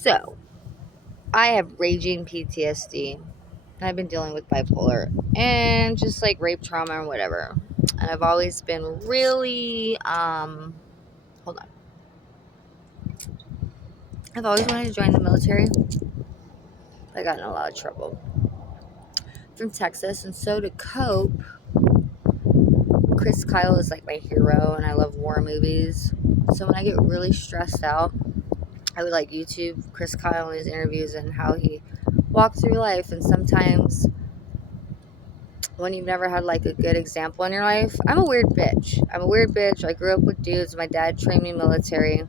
So, I have raging PTSD. I've been dealing with bipolar and just like rape trauma and whatever. And I've always been really, hold on. I've always wanted to join the military. I got in a lot of trouble from Texas. And so to cope, Chris Kyle is like my hero and I love war movies. So when I get really stressed out, I would like YouTube Chris Kyle and his interviews and how he walked through life. And sometimes when you've never had like a good example in your life, I'm a weird bitch. I grew up with dudes. My dad trained me military.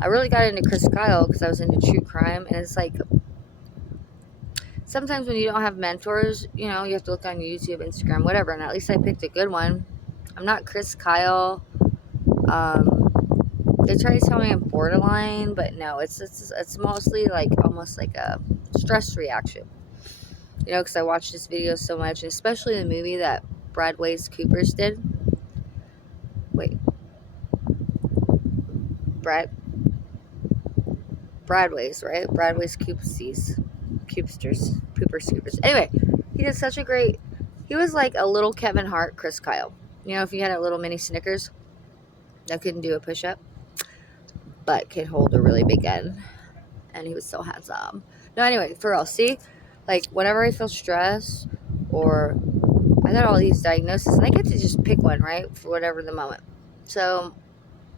I really got into Chris Kyle because I was into true crime. And it's like sometimes when you don't have mentors, you know, you have to look on YouTube, Instagram, whatever. And at least I picked a good one. I'm not Chris Kyle. Um, they try to tell me I'm borderline, but no, it's mostly like almost like a stress reaction. You know, because I watched this video so much, and especially the movie that Bradway's Coopers did. Wait, Brad Bradway's, right? Bradway's Coopsies, Coopers. Anyway, he did such a great. He was like a little Kevin Hart, Chris Kyle. You know, if you had a little mini Snickers that couldn't do a push up, but could hold a really big gun, and he was so handsome. No, anyway, for real. See, like whenever I feel stressed or I got all these diagnoses, and I get to just pick one, right, for whatever the moment. So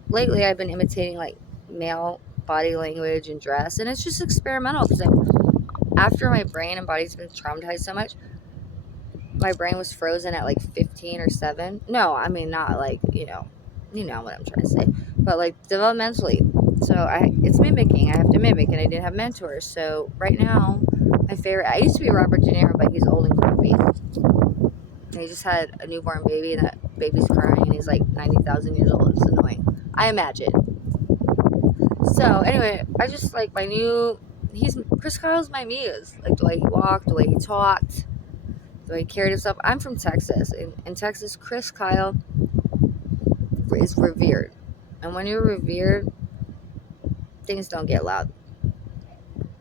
lately, I've been imitating like male body language and dress, and it's just experimental because after my brain and body's been traumatized so much, my brain was frozen at like 15 or 7. No, I mean not like you know what I'm trying to say, but like developmentally. So it's mimicking. I have to mimic, and I didn't have mentors. So right now, my favorite. I used to be Robert De Niro, but he's old and grumpy. He just had a newborn baby, and that baby's crying, and he's like 90,000 years old. It's annoying. I imagine. So anyway, I just like my new. He's Chris Kyle's my muse. Like the way he walked, the way he talked, the way he carried himself. I'm from Texas. In Texas, Chris Kyle is revered, and when you're revered, things don't get loud.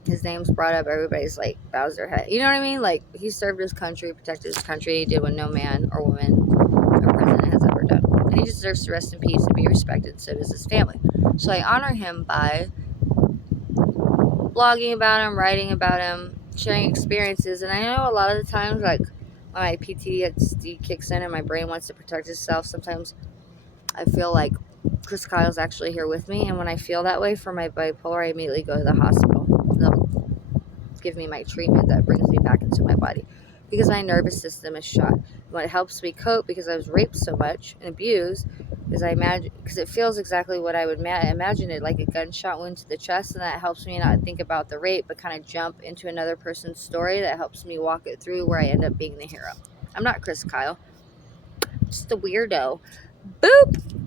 His name's brought up. Everybody's like bows their head. You know what I mean? Like he served his country, protected his country. He did what no man or woman or president has ever done, and he deserves to rest in peace and be respected. So does his family. So I honor him by blogging about him, writing about him, sharing experiences. And I know a lot of the times, like when my PTSD kicks in and my brain wants to protect itself, sometimes I feel like Chris Kyle's actually here with me. And when I feel that way for my bipolar, I immediately go to the hospital. They'll give me my treatment that brings me back into my body because my nervous system is shot. What helps me cope, because I was raped so much and abused, is I imagine, because it feels exactly what I would imagine it, like a gunshot wound to the chest, and that helps me not think about the rape but kind of jump into another person's story that helps me walk it through where I end up being the hero. I'm not Chris Kyle, just a weirdo. Boop.